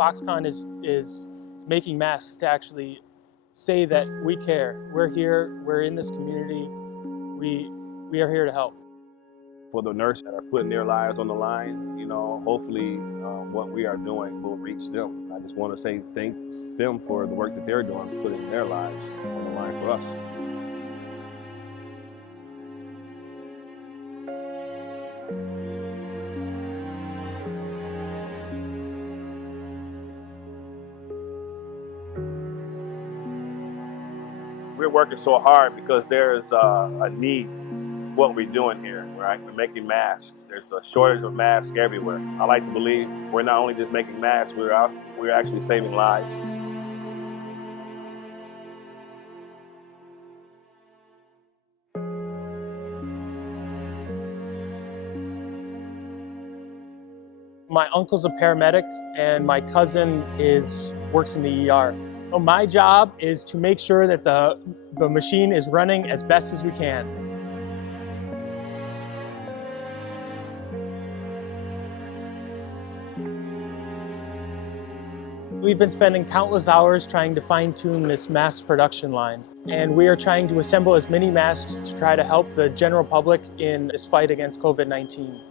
Foxconn is making masks to actually say that we care. We're here, we're in this community, we are here to help. For the nurses that are putting their lives on the line, hopefully what we are doing will reach them. I just want to say thank them for the work that they're doing, putting their lives on the line for us. We're working so hard because there's a need for what we're doing here, right? We're making masks. There's a shortage of masks everywhere. I like to believe we're not only just making masks, we're actually saving lives. My uncle's a paramedic and my cousin works in the ER. My job is to make sure that the machine is running as best as we can. We've been spending countless hours trying to fine-tune this mask production line, and we are trying to assemble as many masks to try to help the general public in this fight against COVID-19.